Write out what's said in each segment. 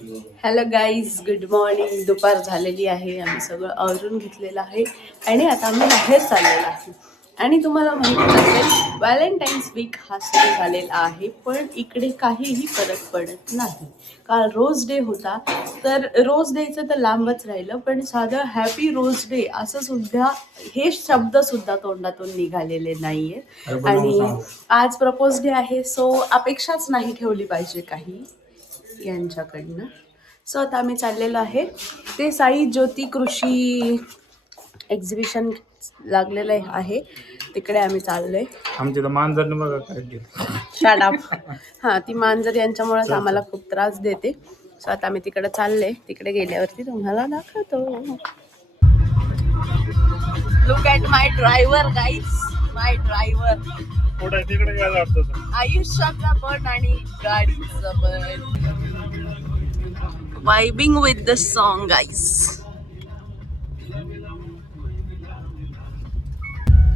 Hello guys, good morning. दुपार झालेली आहे. आम्ही सगळं आवरून घेतलेलं आहे आणि आता आम्ही बाहेर चाललेलो आहे. आणि तुम्हाला माहिती असेल, व्हॅलेंटाईन्स वीक हा सुरू झालेला आहे, पण इकडे काहीही फरक पडत नाही. काल रोज डे होता, तर रोज डेचं तर लांबच राहिलं, पण साधं हॅपी रोज डे असं सुद्धा, हे शब्द सुद्धा तोंडातून निघालेले नाहीये. आणि आज प्रपोज डे आहे, सो अपेक्षाच नाही ठेवली पाहिजे काही यांच्याकडनं. सो आता आम्ही चाललेलो आहे ते साई ज्योती कृषी एक्झिबिशन लागलेलं आहे, तिकडे आम्ही चाललोय. आमची तर मांजरने बघा काय शाडाप. हां, ती मांजर यांच्यामुळेच आम्हाला खूप त्रास देते. सो आता आम्ही तिकडे चाललोय. तिकडे गेल्यावरती तुम्हाला दाखवतो. Look at my driver guys, my driver. पुढे तिकडे काय वाटतं आयुष्याचा पण आणि गाडीचं पण. Vibing with the song guys.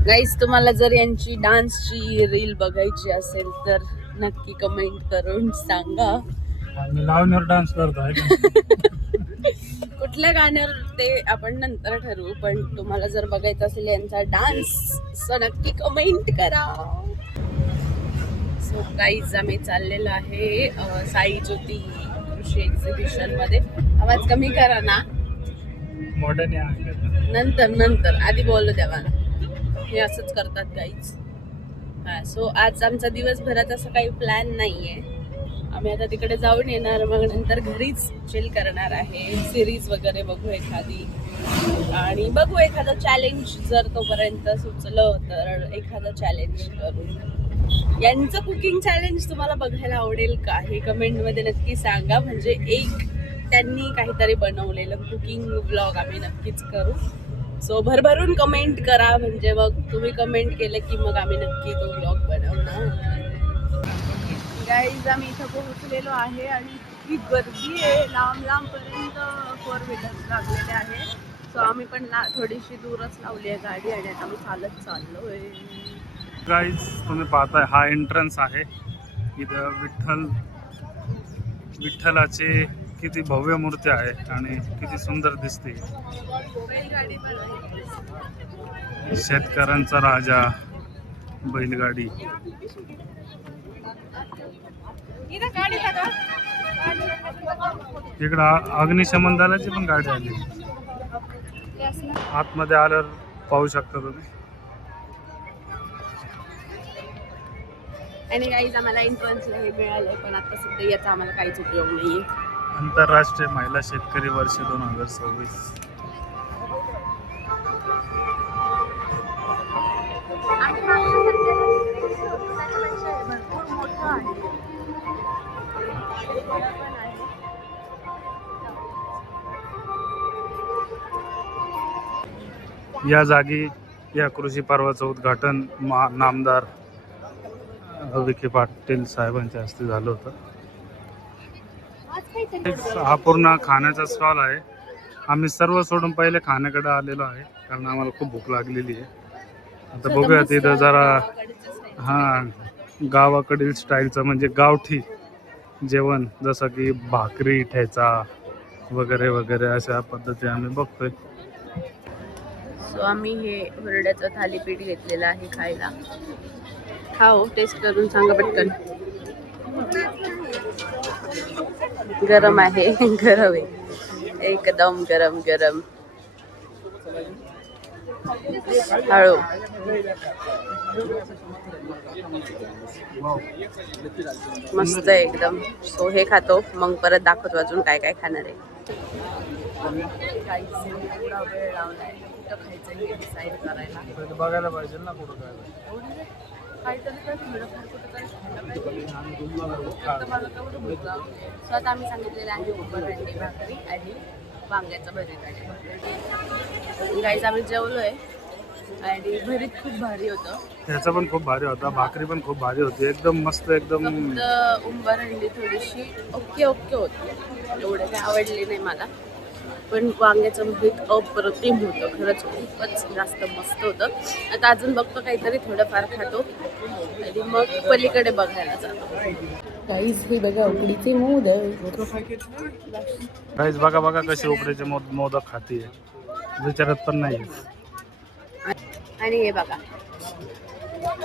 Guys, तुम्हाला जर यांची डान्सची रील बघायची असेल तर नक्की कमेंट करून सांगा. आम्ही लावणीवर डान्स करतो आहे. कुठल्या गाण्यावर ते आपण नंतर ठरवू, पण तुम्हाला जर बघायचं असेल यांचा डान्स तर नक्की कमेंट करा. सो गाईज, आम्ही चाललेलो आहे साई ज्योती कृषी एक्झिबिशन मध्ये. आवाज कमी करा ना. मोठ्याने नंतर आधी बोललो द्यावा. हे असंच करतात गाईज. हां, सो आज आमचा दिवसभरात असं काही प्लॅन नाही आहे. आम्ही आता तिकडे जाऊन येणार, मग नंतर घरीच चिल करणार आहे. सिरीज वगैरे बघू एखादी, आणि बघू एखादं चॅलेंज जर तोपर्यंत सुचलं तर एखादं चॅलेंज करू. यांचं कुकिंग चॅलेंज तुम्हाला बघायला आवडेल का हे कमेंटमध्ये नक्की सांगा. म्हणजे एक त्यांनी काहीतरी बनवलेलं कुकिंग व्लॉग आम्ही नक्कीच करू. सो भरभरून कमेंट करा, म्हणजे मग तुम्ही कमेंट केलं की मग आम्ही नक्की तो व्लॉग बनवणार. गाईज, आम्ही इथं पोहोचलेलो आहे आणि इतकी गर्दी आहे, लांबपर्यंत 4 व्हीलर्स लागलेले आहे. सो आम्ही पण थोडीशी दूरच लावली आहे गाडी आणि आता आम्ही चालत चाललोय. गाईज, तुम्ही पाहताय हा एंट्रन्स आहे. इथं विठ्ठलाचे किती भव्य मूर्ती आहे आणि किती सुंदर दिसते. शेतकऱ्यांचा राजा बैलगाडी. इकडं अग्निशमन दलाची पण गाडी आली. आतमध्ये आल्यावर पाहू शकता तुम्ही. आणि गाईज, आम्हाला एंट्रन्सला हे मिळालंय, पण आता सध्या याचा आम्हाला काहीच उपयोग नाहीये. आंतरराष्ट्रीय महिला शेतकरी वर्ष 2026. या जागी या कृषी पर्वाचं उद्घाटन नामदार विखे पाटील साहेबांच्या हस्ते झालं होतं. हा पूर्ण खाण्याचा स्टॉल आहे. आम्ही सर्व सोडून पहिले खाण्याकडे आलेलो आहे, कारण आम्हाला खूप भूक लागलेली आहे. आता बघूया तिथं जरा गावाकडील स्टाईलचं म्हणजे गावठी जेवण, जसं की भाकरी, ठेचा वगैरे वगैरे अशा पद्धती आम्ही बघतोय. सो आम्ही हे हुरड्याचं थालीपीठ घेतलेलं आहे खायला. खाऊ, टेस्ट करून सांगा पटकन. गरम आहे, गरम आहे, एकदम गरम गरम. हळू. मस्त आहे एकदम. सो हे खातो, मग परत दाखवतो अजून काय काय खाणार आहे. एवढा वेळ लावलाय कुठं खायचं हे डिसाईड करायला. बघायला पाहिजे ना कुठं काय. स्वतः आम्ही सांगितलेलं आहे उंबरहंडी भाकरी आणि वांग्याचं भरीत आणि गाईज, आम्ही जेवलोय आणि भरीत खूप भारी होतं. त्याचा पण खूप भारी होता, भाकरी पण खूप भारी होती, एकदम मस्त. एकदम उंबरहंडी थोडीशी ओके होती, एवढं काही आवडली नाही मला, पण वांग्याचं भरीत अप्रतिम होतं. खरंच खूपच जास्त मस्त होतं. आता अजून बघतो काहीतरी थोडंफार खातो आणि मग पलीकडे बघायला जातो. गाईज हे बघा उकडीचे मोदक. गाईज बघा बघा कशी उकडीचे मोदक खातीये, विचारत पण नाही. आणि हे बघा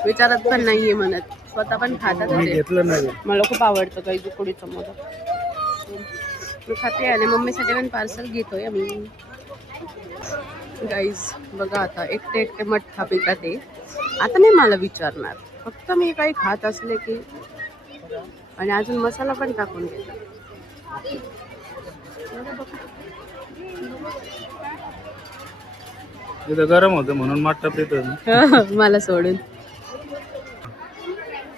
विचारत पण नाहीये म्हणत, स्वतः पण खातात मी ते. घेतलं नाही. मला खूप आवडतं गाईज उकडीचं मोदक. मी खाते आणि मम्मीसाठी पण पार्सल घेतोय आम्ही. गाईज बघा आता एकटे एकटे मठ्ठा पितात ते. आता नाही मला विचारणार, फक्त मी काही खात असले की, आणि अजून मसाला पण टाकून घेतात. तिथं गरम होतं म्हणून मट्टा पितो. मला सोडून.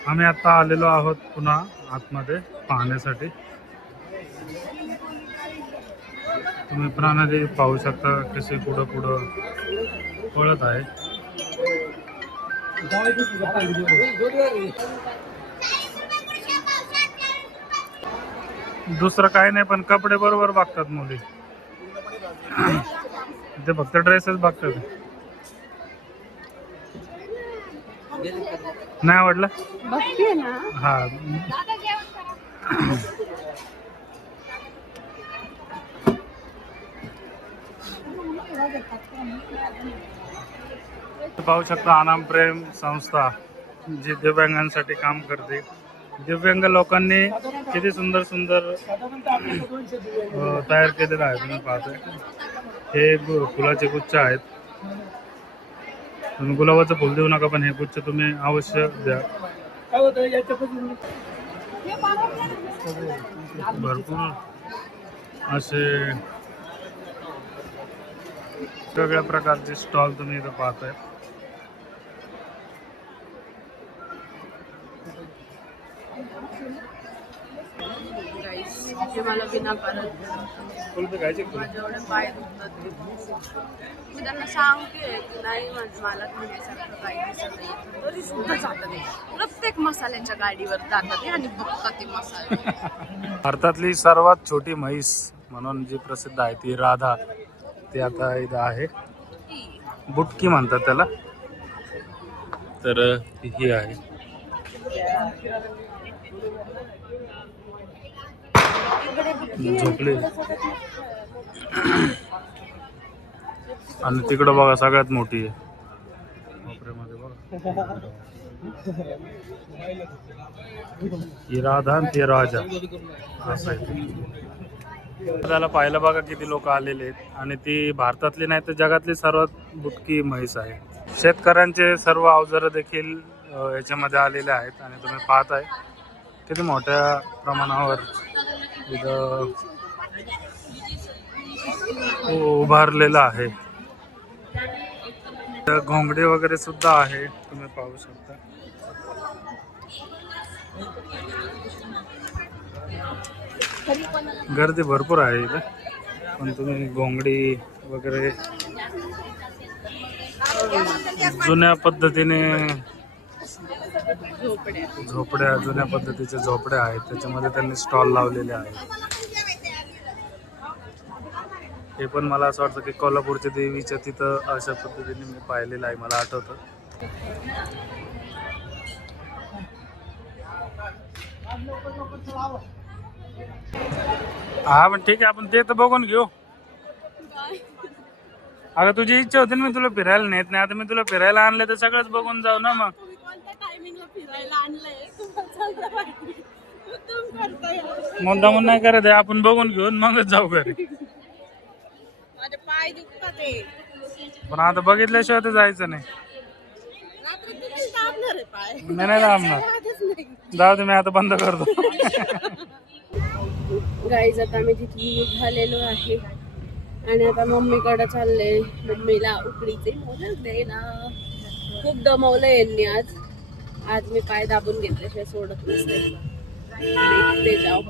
आम्ही आता आलेलो आहोत पुन्हा आतमध्ये पाहण्यासाठी. तुम्ही प्राणी पाहू शकता कसे पुढं पुढं पळत आहे. दुसरं काही नाही, पण कपडे बरोबर बघतात मुली. ते फक्त ड्रेसेस बघतात. नाही आवडलं? बघते ना. हा. पाहू शकता अनाम प्रेम संस्था जी दिव्यांगांसाठी काम करते. दिव्यांग लोकांनी किती सुंदर सुंदर तयार केलेलं आहे. तुम्ही पाहताय हे फुलाचे गुच्छ आहेत. तुम्ही गुलाबाचं फुल देऊ नका, पण हे गुच्छ तुम्ही अवश्य द्या. भरपूर असे वेगवेगळ्या प्रकारचे स्टॉल तुम्ही इथं पाहताय. ते मला विनाकारण खायचे जेवढे पाय दुखतात ते. मी त्यांना सांगते की नाही मला घेण्यासारखं काही दिसत नाही, तरी सुद्धा जातात ते. प्रत्येक मसाल्याच्या गाडीवर जातात ते आणि बघतात ते मसाले. भारतातली सर्वात छोटी म्हैस म्हणून जी प्रसिद्ध आहे ती राधा, ती आता इथं आहे. बुटकी म्हणतात त्याला. तर ही आहे. झोपली. आणि तिकडं बघा सगळ्यात मोठी आहे. ही राधा आणि ती राजा असं आहे. त्याला पाहिलं बघा किती लोक आलेले आहेत, आणि ती भारतातली नाही तर जगातली सर्वात बुटकी म्हैस आहे. शेतकऱ्यांचे सर्व अवजारं देखील याच्यामध्ये आलेले आहेत. आणि तुम्ही पाहताय किती मोठ्या प्रमाणावर इथं उभारलेलं आहे. घोंगडे वगैरे सुद्धा आहे, तुम्ही पाहू शकता. गर्दी भरपूर आहे इथं, पण तुम्ही घोंगडी वगैरे जुन्या पद्धतीने झोपड्या जुन्या पद्धतीच्या झोपड्या आहेत, त्याच्यामध्ये त्यांनी स्टॉल लावलेले आहेत. हे पण मला असं वाटतं की कोल्हापूरच्या देवीच्या तिथं अशा पद्धतीने मी पाहिलेलं आहे, मला आठवतं. हा पण ठीक आहे, आपण ते तर बघून घेऊ. अगं तुझी इच्छा होती ना मी तुला फिरायला नेत नाही, आता मी तुला फिरायला आणले तर सगळंच बघून जाऊ ना. मग मुद्दामून नाही करत आहे, आपण बघून घेऊन मगच जाऊ घरी. पण आता बघितल्याशिवाय तर जायचं नाही. नाही दाबणार. जाऊ दे, मी आता बंद करतो. गाईज आता आम्ही तिथून निघालेलो आहे आणि आता मम्मीकडे चालले. मम्मीला उकडीचे मोदक द्यायला. खूप दमवलं यांनी आज. आज मी पाय दाबून घेतल्याशिवाय सोडत नसते. जाऊ.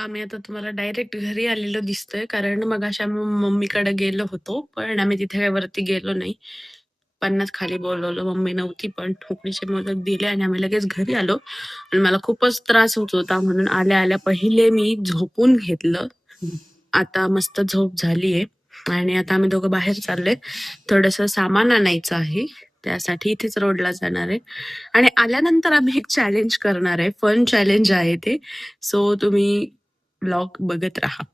आम्ही आता तुम्हाला डायरेक्ट घरी आलेलो दिसतोय, कारण मग अशा आम्ही मम्मीकडे गेलो होतो, पण आम्ही तिथे काही वरती गेलो नाही. 50 खाली बोलवलं, मम्मी नव्हती, पण उकडीचे मोदक दिले आणि आम्ही लगेच घरी आलो. आणि मला खूपच त्रास होत होता, म्हणून आल्या आल्या पहिले मी झोपून घेतलं. आता मस्त झोप झालीये आणि आता आम्ही दोघं बाहेर चाललोय. थोडंसं सामान आणायचं आहे, त्यासाठी इथेच रोडला जाणार आहे आणि आल्यानंतर आम्ही एक चॅलेंज करणार आहे. फन चॅलेंज आहे ते. सो तुम्ही ब्लॉग बघत राहा.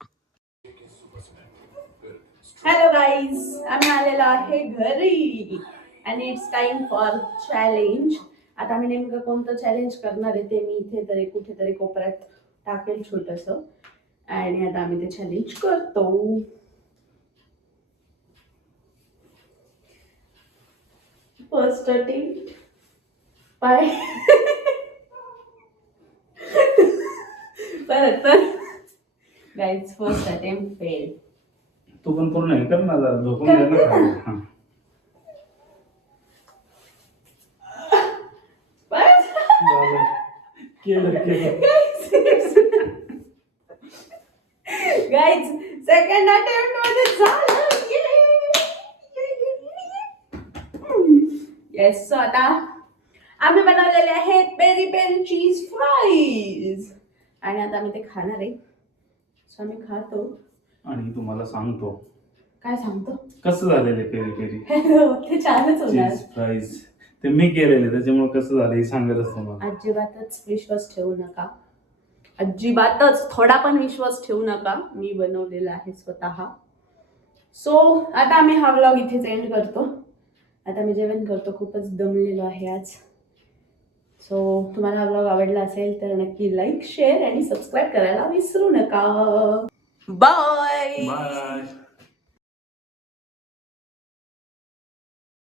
हॅलो गाईज, आम्ही आलेलो आहे घरी आणि इट्स टाइम फॉर चॅलेंज. आता आम्ही नेमकं कोणतं चॅलेंज करणार आहे ते मी इथे तरी कुठेतरी कोपऱ्यात टाकेल छोटंसं. आणि आता आम्ही ते चॅलेंज करतो. फर्स्ट अटेम्प्ट बाय परत गाईज, फर्स्ट अटेम्प्ट फेल. तू पण पूर्ण हे कर ना, जरा झोपून घे ना खाली. हा. झालं. केलं गाईज, सेकंड अटेम्प्ट मध्ये झालं. येस. सो आता आम्ही बनवलेले आहेत पेरी पेरी चीज फ्राईज आणि आता आम्ही ते खाणार आहे. सो आम्ही खातो आणि तुम्हाला सांगतो काय सांगतो कसं झालेलं पेरी पेरी ते छानच होणार. चीज फ्राईज ते मी केलेले, त्याच्यामुळे कसं झालं हे सांगतच तुम्हाला. अजिबातच विश्वास ठेवू नका, अजिबातच थोडा पण विश्वास ठेवू नका. मी बनवलेला आहे स्वतः. सो आता आम्ही हा व्लॉग इथेच एंड करतो. आता मी जेवण करतो, खूपच दमलेलो आहे आज. सो तुम्हाला हा व्लॉग आवडला असेल तर नक्की लाईक, शेअर आणि सबस्क्राईब करायला विसरू नका. बाय. बाय.